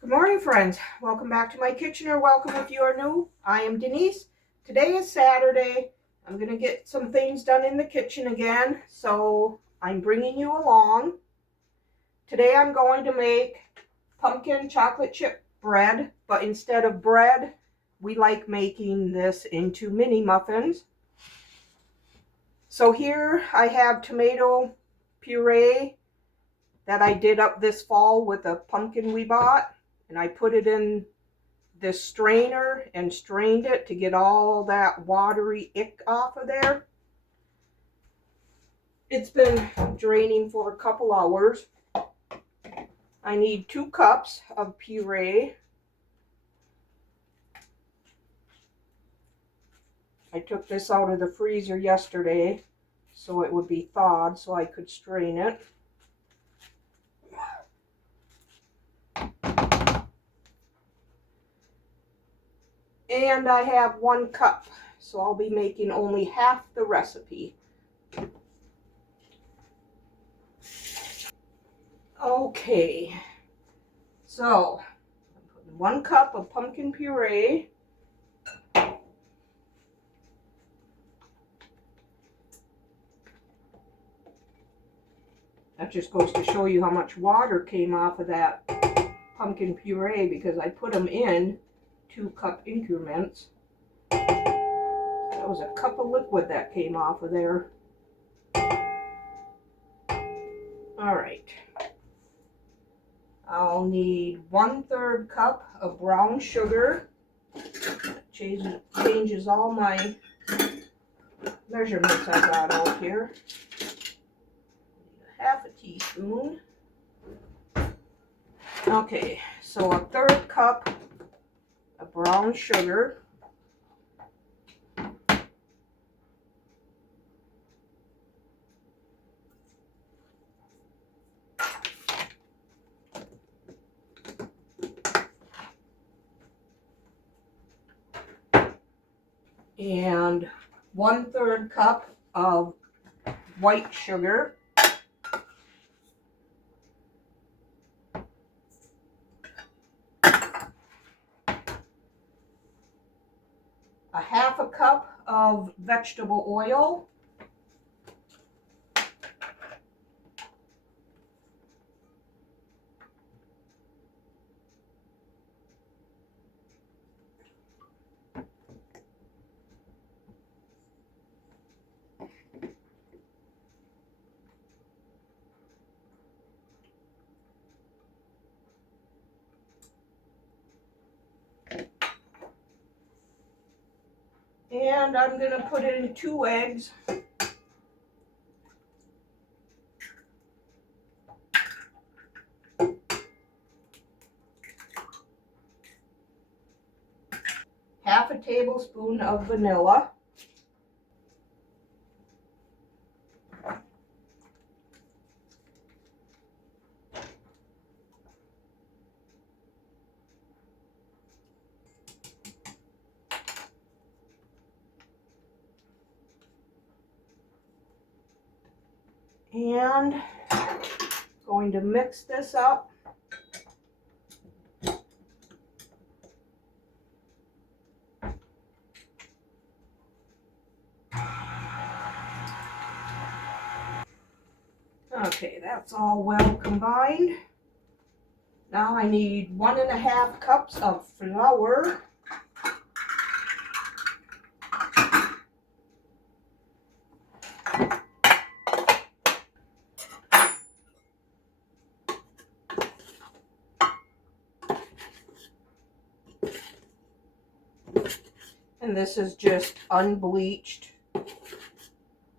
Good morning, friends. Welcome back to my kitchen, or welcome if you are new. I am Denise. Today is Saturday. I'm going to get some things done in the kitchen again, so I'm bringing you along. Today I'm going to make pumpkin chocolate chip bread, but instead of bread, we like making this into mini muffins. So here I have tomato puree that I did up this fall with a pumpkin we bought, and I put it in this strainer and strained it to get all that watery ick off of there. It's been draining for a couple hours. I need 2 cups of puree. I took this out of the freezer yesterday so it would be thawed so I could strain it. And I have 1 cup, so I'll be making only half the recipe. Okay, so I'm putting 1 cup of pumpkin puree. That just goes to show you how much water came off of that pumpkin puree because I put them in 2-cup increments. That was a cup of liquid that came off of there. All right. I'll need 1/3 cup of brown sugar. Changes all my measurements I got out here. 1/2 teaspoon. Okay, so 1/3 cup of brown sugar. And 1/3 cup of white sugar. A 1/2 cup of vegetable oil. And I'm going to put in 2 eggs. Half a tablespoon of vanilla. And going to mix this up. Okay, that's all well combined. Now I need 1.5 cups of flour. And this is just unbleached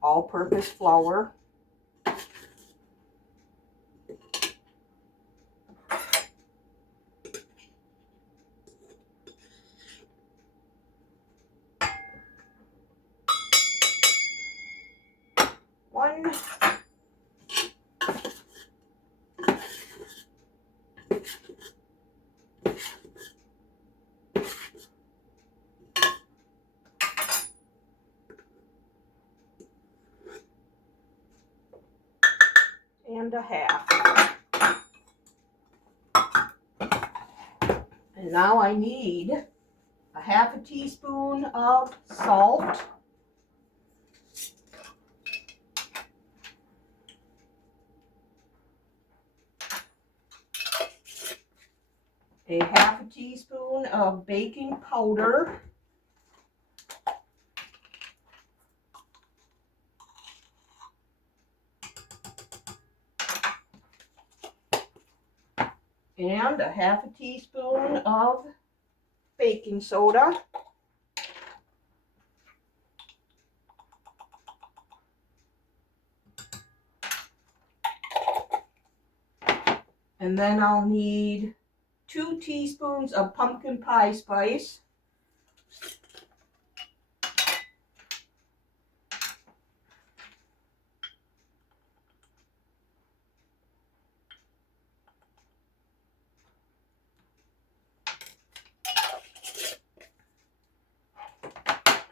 all-purpose flour. One. And 1/2. And now I need a half a teaspoon of salt. A half a teaspoon of baking powder. And a half a teaspoon of baking soda. And then I'll need 2 teaspoons of pumpkin pie spice.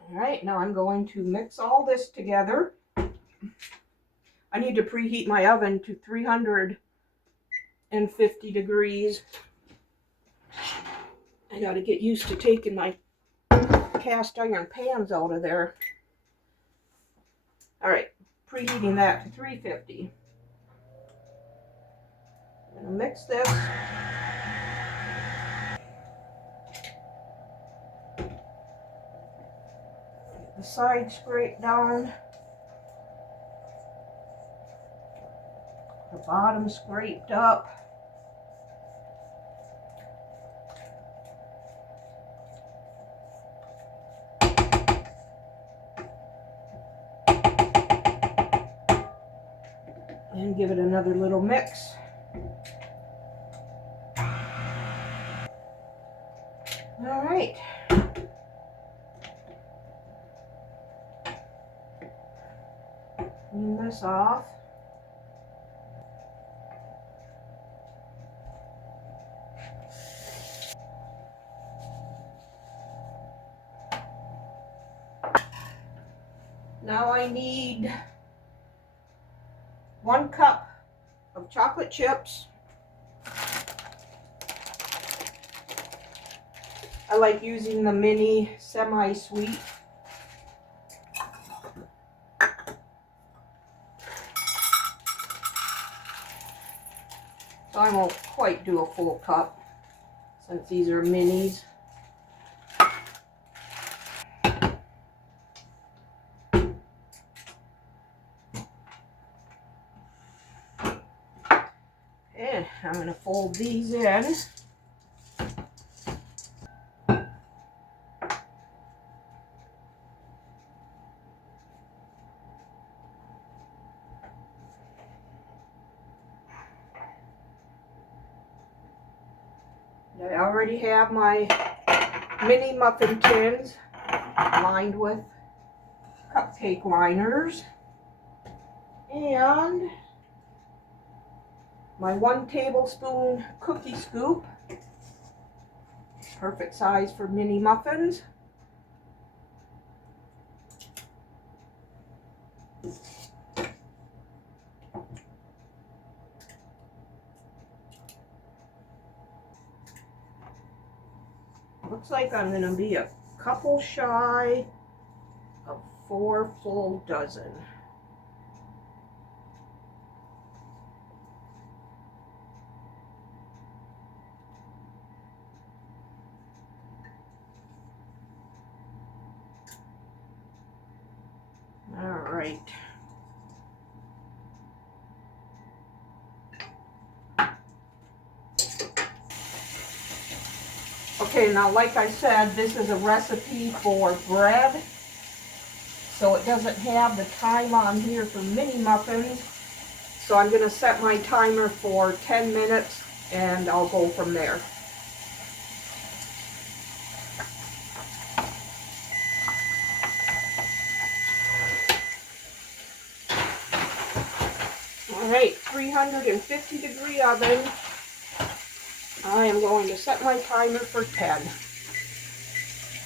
All right, now I'm going to mix all this together. I need to preheat my oven to 350 degrees. I got to get used to taking my cast iron pans out of there. All right, preheating that to 350. I'm going to mix this. Get the side scraped down. The bottom scraped up. And give it another little mix. All right. Clean this off. Now I need 1 cup of chocolate chips. I like using the mini semi-sweet. So I won't quite do a full cup since these are minis. And I'm going to fold these in. I already have my mini muffin tins lined with cupcake liners. And my 1 tablespoon cookie scoop. Perfect size for mini muffins. Looks like I'm going to be a couple shy of 4 full dozen. All right. Okay, now like I said, this is a recipe for bread, so it doesn't have the time on here for mini muffins. So I'm going to set my timer for 10 minutes and I'll go from there. All right, 350 degree oven. I am going to set my timer for 10.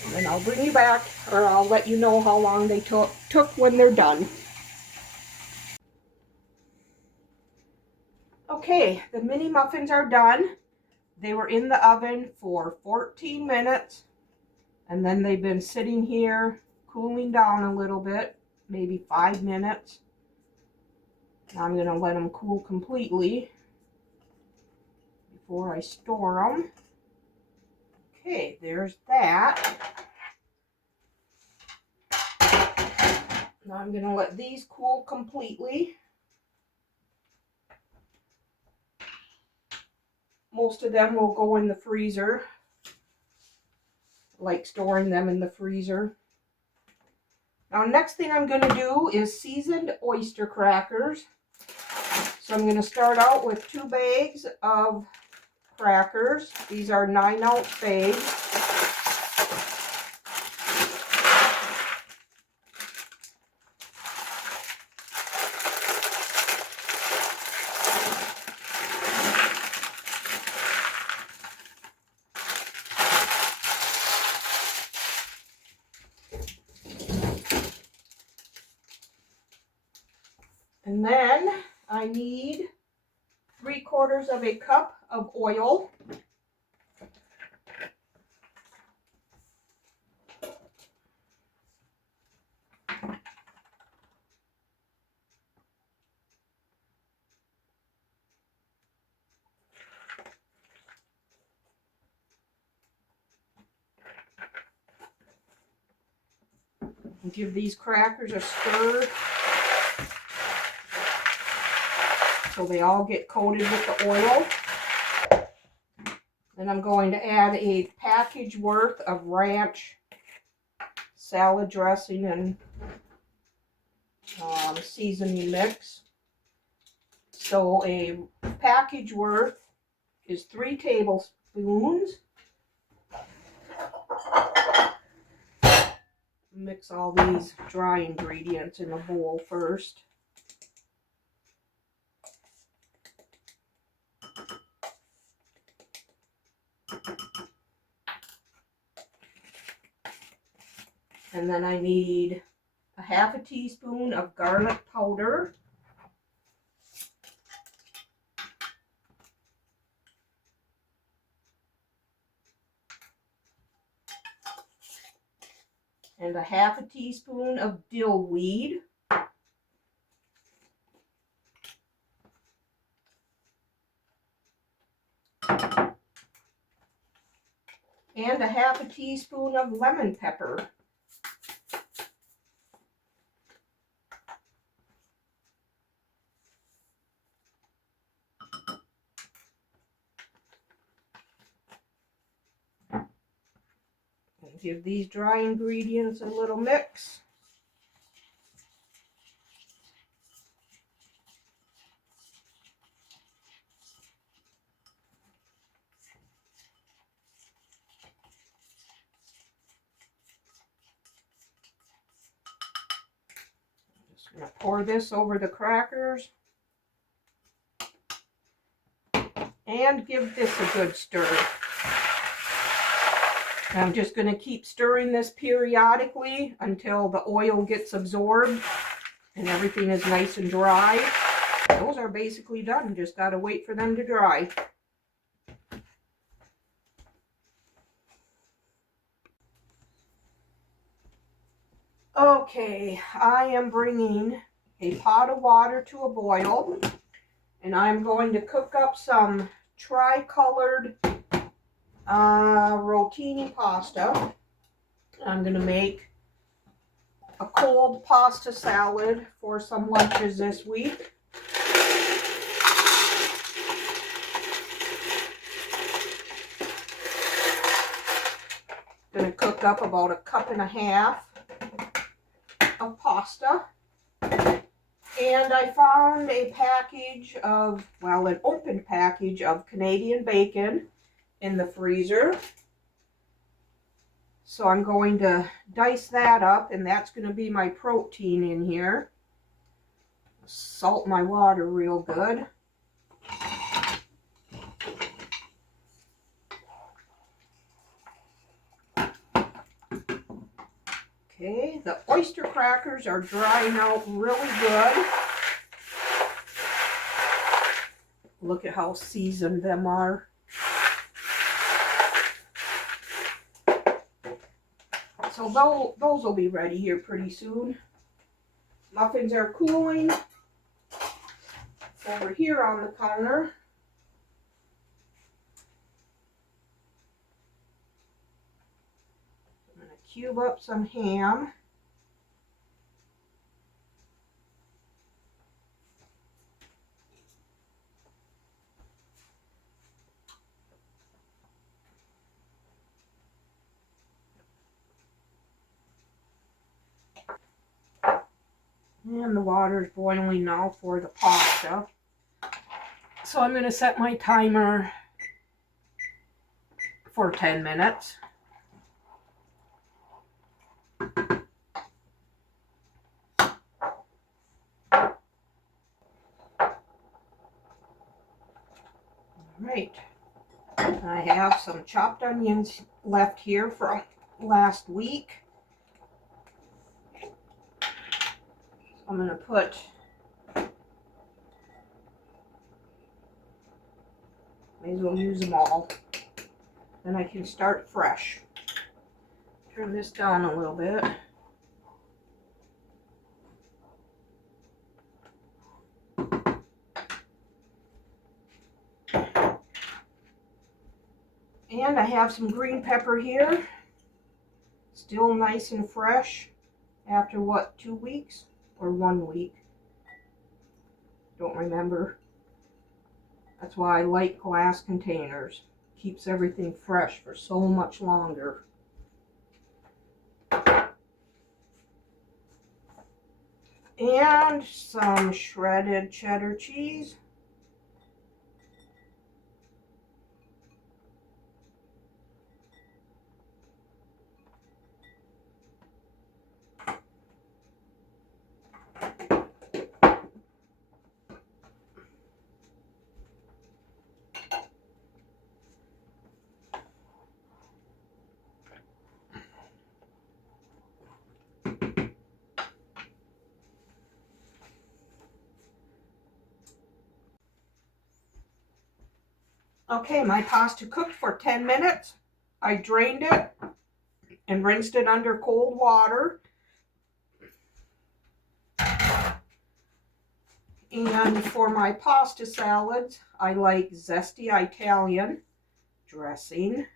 And then I'll bring you back, or I'll let you know how long they took when they're done. Okay, the mini muffins are done. They were in the oven for 14 minutes, and then they've been sitting here cooling down a little bit, maybe 5 minutes. Now I'm going to let them cool completely before I store them. Okay, there's that. Now I'm going to let these cool completely. Most of them will go in the freezer. I like storing them in the freezer. Now, next thing I'm going to do is seasoned oyster crackers. So I'm going to start out with 2 bags of crackers. These are 9-ounce bags. And then I need 3/4 of a cup of oil. And give these crackers a stir so they all get coated with the oil. Then I'm going to add a package worth of ranch salad dressing and seasoning mix. So a package worth is 3 tablespoons. Mix all these dry ingredients in a bowl first. And then I need a 1/2 teaspoon of garlic powder. And a 1/2 teaspoon of dill weed. And a 1/2 teaspoon of lemon pepper. And give these dry ingredients a little mix. Just going to pour this over the crackers and give this a good stir. I'm just going to keep stirring this periodically until the oil gets absorbed and everything is nice and dry. Those are basically done. Just got to wait for them to dry. Okay, I am bringing a pot of water to a boil, and I'm going to cook up some tri-colored rotini pasta. I'm going to make a cold pasta salad for some lunches this week. Going to cook up about 1.5 cups of pasta. And I found a package of, well, an open package of Canadian bacon in the freezer. So I'm going to dice that up, and that's going to be my protein in here. Salt my water real good. Okay, the oyster crackers are drying out really good. Look at how seasoned them are. So those will be ready here pretty soon. Muffins are cooling over here on the counter. I'm going to cube up some ham. And the water is boiling now for the pasta. So I'm going to set my timer for 10 minutes. Alright, I have some chopped onions left here from last week. I'm going to put may as well use them all. Then I can start fresh. Turn this down a little bit. And I have some green pepper here. Still nice and fresh after what, 2 weeks or 1 week? Don't remember. That's why I like glass containers. Keeps everything fresh for so much longer. And some shredded cheddar cheese. Okay, my pasta cooked for 10 minutes. I drained it and rinsed it under cold water. And for my pasta salads, I like zesty Italian dressing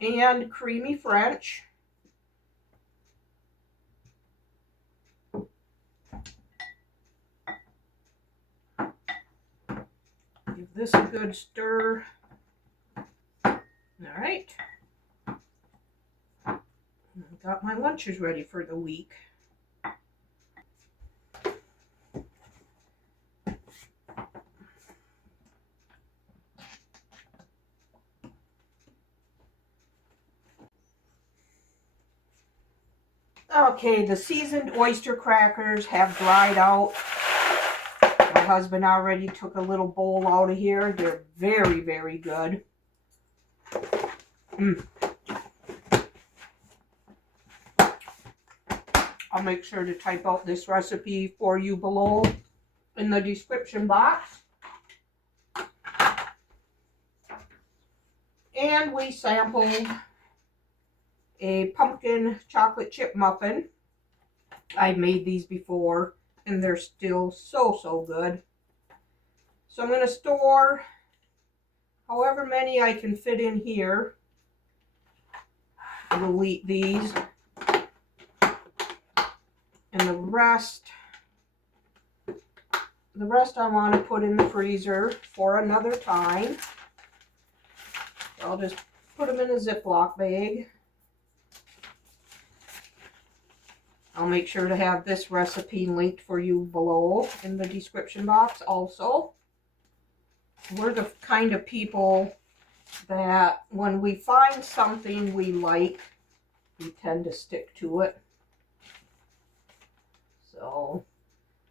and creamy French. Give this a good stir. All right. I've got my lunches ready for the week. Okay, the seasoned oyster crackers have dried out. My husband already took a little bowl out of here. They're very, very good. I'll make sure to type out this recipe for you below in the description box. And we sampled a pumpkin chocolate chip muffin. I've made these before and they're still so good. So I'm going to store however many I can fit in here. We'll eat these. And the rest I want to put in the freezer for another time. I'll just put them in a Ziploc bag. I'll make sure to have this recipe linked for you below in the description box also. We're the kind of people that when we find something we like, we tend to stick to it. So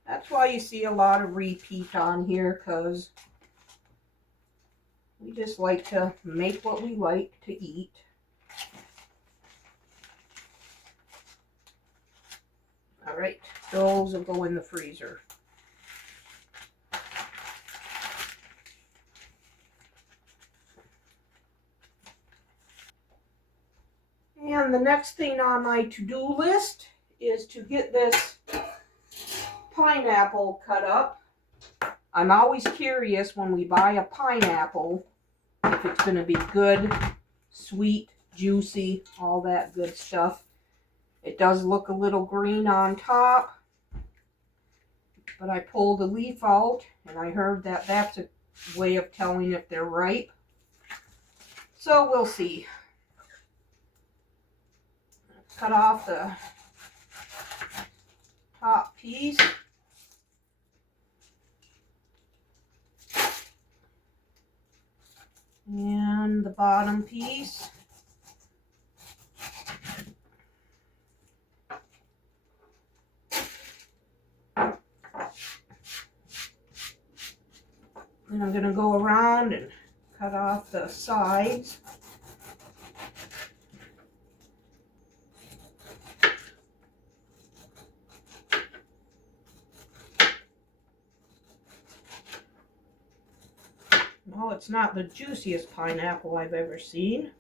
that's why you see a lot of repeat on here, because we just like to make what we like to eat. All right, those will go in the freezer. And the next thing on my to-do list is to get this pineapple cut up. I'm always curious when we buy a pineapple if it's going to be good, sweet, juicy, all that good stuff. It does look a little green on top, but I pulled the leaf out and I heard that that's a way of telling if they're ripe. So we'll see. Cut off the top piece. And the bottom piece. And I'm going to go around and cut off the sides. Well, it's not the juiciest pineapple I've ever seen.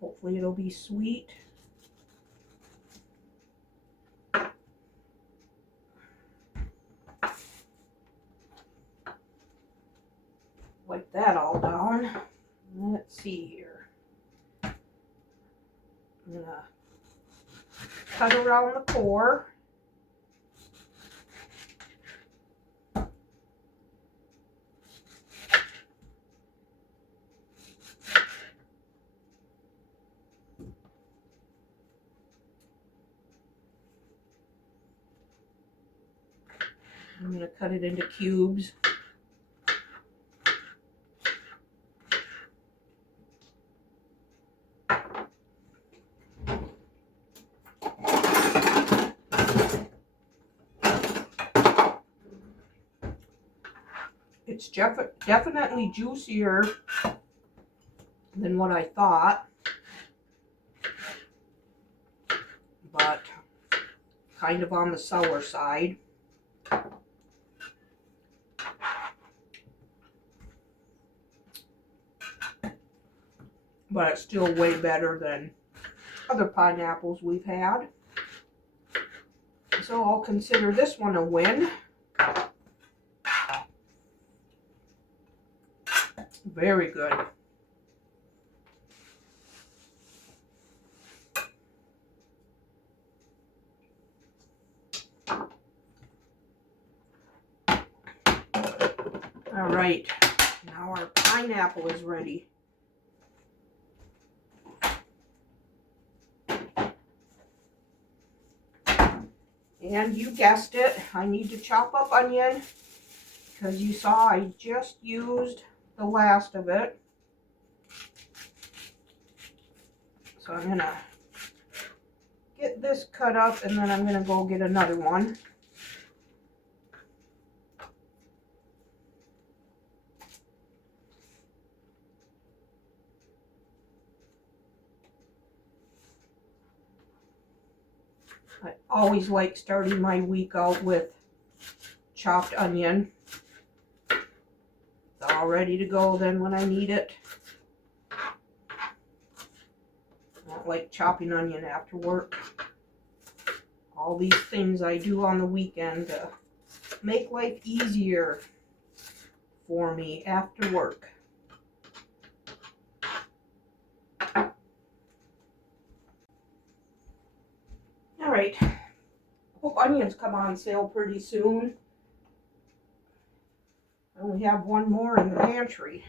Hopefully it'll be sweet. Wipe that all down. Let's see here. I'm going to cut around the core. I'm going to cut it into cubes. It's definitely juicier than what I thought, but kind of on the sour side. But it's still way better than other pineapples we've had. So I'll consider this one a win. Very good. All right, now our pineapple is ready. And you guessed it, I need to chop up onion because you saw I just used the last of it. So I'm going to get this cut up and then I'm going to go get another one. I always like starting my week out with chopped onion. It's all ready to go then when I need it. I don't like chopping onion after work. All these things I do on the weekend to make life easier for me after work. All right, hope onions come on sale pretty soon. I only have one more in the pantry.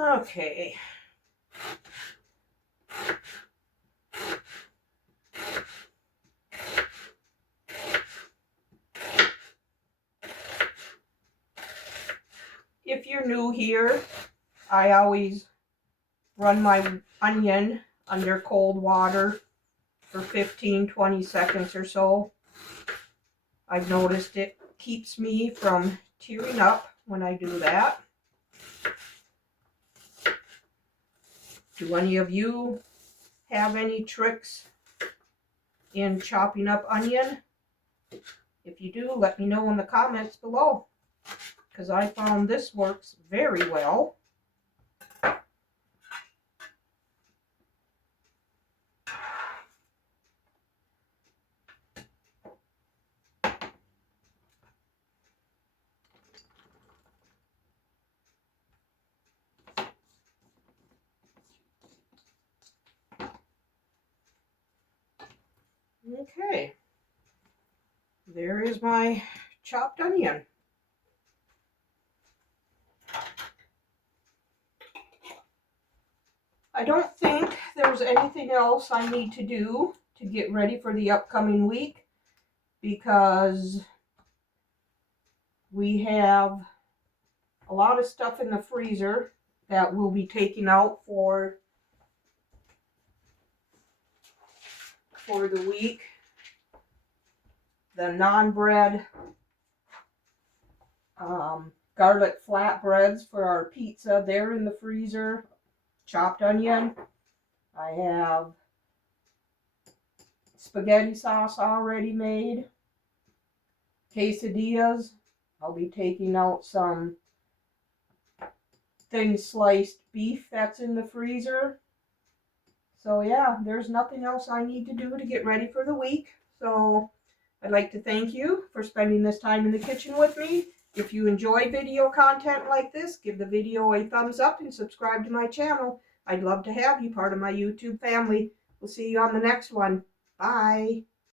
Okay. If you're new here, I always run my onion under cold water for 15-20 seconds or so. I've noticed it keeps me from tearing up when I do that. Do any of you have any tricks in chopping up onion? If you do, let me know in the comments below, because I found this works very well. Okay, there is my chopped onion. I don't think there's anything else I need to do to get ready for the upcoming week, because we have a lot of stuff in the freezer that we'll be taking out for the week. The non-bread garlic flatbreads for our pizza, they're in the freezer. Chopped onion. I have spaghetti sauce already made. Quesadillas. I'll be taking out some thin sliced beef that's in the freezer. So yeah, there's nothing else I need to do to get ready for the week. So I'd like to thank you for spending this time in the kitchen with me. If you enjoy video content like this, give the video a thumbs up and subscribe to my channel. I'd love to have you part of my YouTube family. We'll see you on the next one. Bye.